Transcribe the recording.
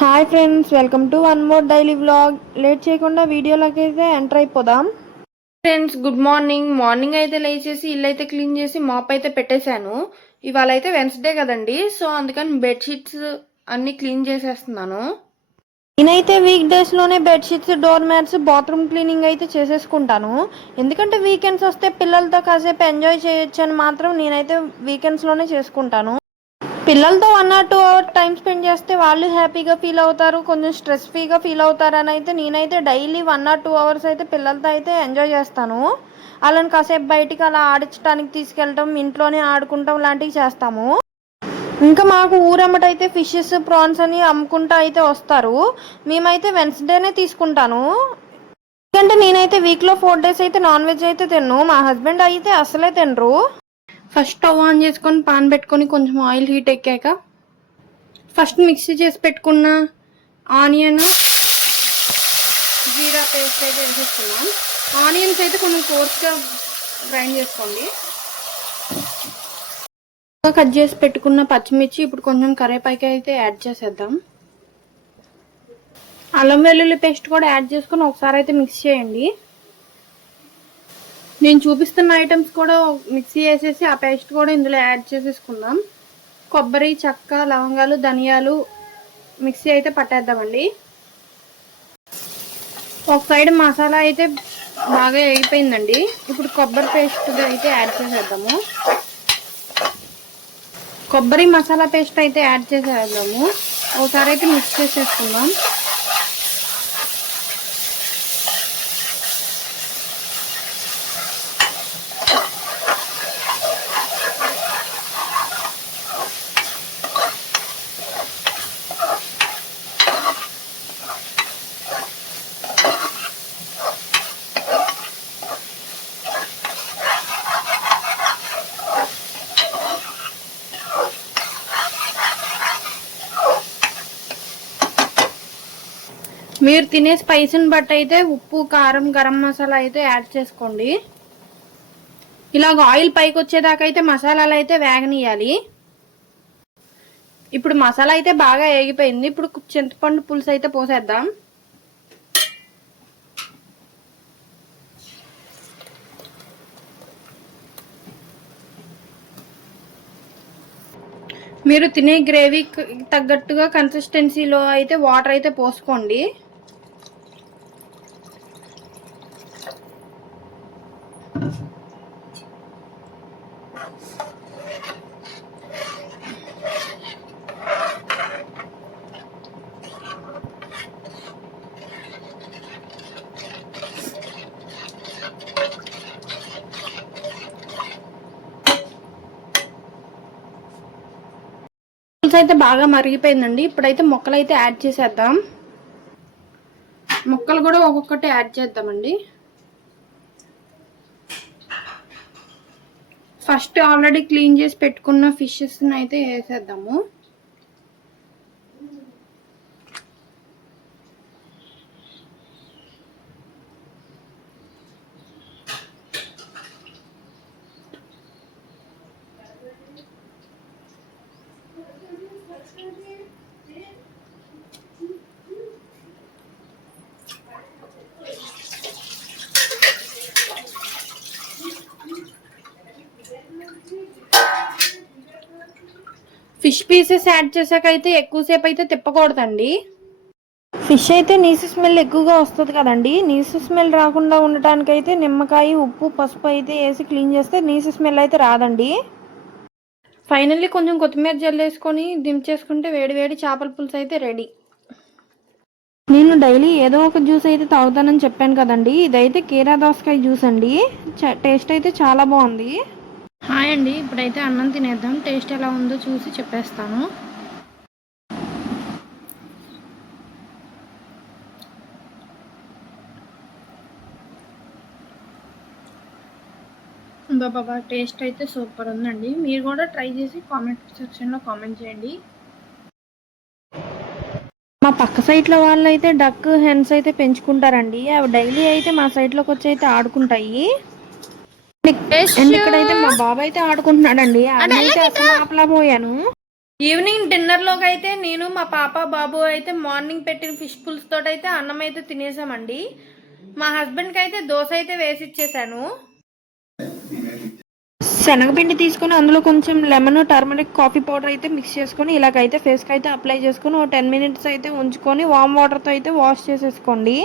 Hi friends, welcome to one more daily vlog. Late చేయకుండా వీడియోలోకి అయితే ఎంటర్ అయిపోదాం. Friends, good morning. మార్నింగ్ అయితే లేచేసి ఇల్లు అయితే క్లీన్ చేసి మాప్ అయితే పెట్టేశాను. ఇవాళ అయితే వెన్స్డే కదండి, సో అందుకని బెడ్షీట్స్ అన్ని క్లీన్ చేసేస్తున్నాను. నేనైతే వీక్ డేస్లోనే bedsheets, door mats, bathroom cleaning అయితే చేసేసుకుంటాను. ఎందుకంటే వీకెండ్స్ వస్తే పిల్లలతో కాసేపు ఎంజాయ్ చేయొచ్చు అని మాత్రం నేనైతే వీకెండ్స్లోనే చేసుకుంటాను. పిల్లలతో 1 or 2 hours టైం స్పెండ్ చేస్తే వాళ్ళు హ్యాపీగా ఫీల్ అవుతారు, కొంచెం స్ట్రెస్ ఫ్రీగా ఫీల్ అవుతారు అని అయితే నేనైతే డైలీ 1 or 2 hours అయితే పిల్లలతో అయితే ఎంజాయ్ చేస్తాను. వాళ్ళని కాసేపు బయటికి అలా ఆడించడానికి తీసుకెళ్ళటం, ఇంట్లోనే ఆడుకుంటాం లాంటివి చేస్తాము. ఇంకా మాకు ఊరమ్మటైతే ఫిషెస్, ప్రాన్స్ అని అమ్ముకుంటూ అయితే వస్తారు. మేమైతే వెన్స్డేనే తీసుకుంటాను. ఎందుకంటే నేనైతే వీక్లో 4 days అయితే నాన్ వెజ్ అయితే తిన్ను. మా హస్బెండ్ అయితే అసలే తినరు. ఫస్ట్ స్టవ్ ఆన్ చేసుకొని పాన్ పెట్టుకొని కొంచెం ఆయిల్ హీట్ ఎక్కాక ఫస్ట్ మిక్సీ చేసి పెట్టుకున్న ఆనియన్, జీరా పేస్ట్ అయితే వేసేసుకున్నాం. ఆనియన్స్ అయితే కొంచెం కోర్స్గా గ్రైండ్ చేసుకోండి. కట్ చేసి పెట్టుకున్న పచ్చిమిర్చి ఇప్పుడు కొంచెం కరివేపాకు అయితే యాడ్ చేసేద్దాం. అల్లం వెల్లుల్లి పేస్ట్ కూడా యాడ్ చేసుకొని ఒకసారి అయితే మిక్స్ చేయండి. నేను చూపిస్తున్న ఐటమ్స్ కూడా మిక్సీ వేసేసి ఆ పేస్ట్ కూడా ఇందులో యాడ్ చేసేసుకుందాం. కొబ్బరి, చెక్క, లవంగాలు, ధనియాలు మిక్సీ అయితే పట్టేద్దామండి. ఒక సైడ్ మసాలా అయితే బాగా వేగిపోయిందండి. ఇప్పుడు కొబ్బరి పేస్ట్ అయితే యాడ్ చేసేద్దాము. కొబ్బరి మసాలా పేస్ట్ అయితే యాడ్ చేసేద్దాము. ఒకసారి అయితే మిక్స్ చేసేసుకుందాం. మీరు తినే స్పైసీని బట్టి అయితే ఉప్పు, కారం, గరం మసాలా అయితే యాడ్ చేసుకోండి. ఇలాగ ఆయిల్ పైకి వచ్చేదాకా అయితే మసాలాలు అయితే వేగనీయాలి. ఇప్పుడు మసాలా అయితే బాగా వేగిపోయింది. ఇప్పుడు చింతపండు పులుసు అయితే పోసేద్దాం. మీరు తినే గ్రేవీ తగ్గట్టుగా కన్సిస్టెన్సీలో అయితే వాటర్ అయితే పోసుకోండి. పులుసు అయితే బాగా మరిగిపోయిందండి. ఇప్పుడైతే ముక్కలు అయితే యాడ్ చేసేద్దాం. ముక్కలు కూడా ఒక్కొక్కటి యాడ్ చేద్దామండి. ఫస్ట్ ఆల్రెడీ క్లీన్ చేసి పెట్టుకున్న ఫిషెస్ని అయితే వేసేద్దాము. ఫిష్ పీసెస్ యాడ్ చేశాక అయితే ఎక్కువసేపు అయితే తిప్పకూడదండి. ఫిష్ అయితే నీసు స్మెల్ ఎక్కువగా వస్తుంది కదండి. నీసు స్మెల్ రాకుండా ఉండటానికైతే నిమ్మకాయ, ఉప్పు, పసుపు అయితే వేసి క్లీన్ చేస్తే నీసు స్మెల్ అయితే రాదండి. ఫైనల్లీ కొంచెం కొత్తిమీర జల్లేసుకొని దించేసుకుంటే వేడివేడి చేపల పులుసు అయితే రెడీ. నేను డైలీ ఏదో ఒక జ్యూస్ అయితే తాగుతానని చెప్పాను కదండి. ఇదైతే కీరా దోసకాయ జ్యూస్ అండి. టేస్ట్ అయితే చాలా బాగుంది. హాయ్ అండి, ఇప్పుడైతే అన్నం తినేద్దాం. టేస్ట్ ఎలా ఉందో చూసి చెప్పేస్తాను. బాబా, టేస్ట్ అయితే సూపర్ ఉందండి. మీరు కూడా ట్రై చేసి కామెంట్ సెక్షన్లో కామెంట్ చేయండి. మా పక్క సైట్లో వాళ్ళు అయితే డక్, హెన్స్ అయితే పెంచుకుంటారండి. అవి డైలీ అయితే మా సైట్లోకి వచ్చి అయితే ఆడుకుంటాయి. అండ్ ఇక్కడైతే మా బాబు అయితే ఆడుకుంటున్నాడండి. అయితే అసలు ఆపలేకపోయాను. ఈవినింగ్ డిన్నర్లోకి అయితే నేను మా పాప బాబు అయితే మార్నింగ్ పెట్టిన ఫిష్ పుల్స్ తోటి అయితే అన్నం అయితే తినేసామండి. మా హస్బెండ్కి అయితే దోశ అయితే వేసి ఇచ్చేసాను. శనగపిండి తీసుకొని అందులో కొంచెం లెమన్, టర్మరిక్, కాఫీ పౌడర్ అయితే మిక్స్ చేసుకొని ఇలాగైతే ఫేస్కి అయితే అప్లై చేసుకొని 10 మినిట్స్ అయితే ఉంచుకొని వామ్ వాటర్తో అయితే వాష్ చేసేసుకోండి.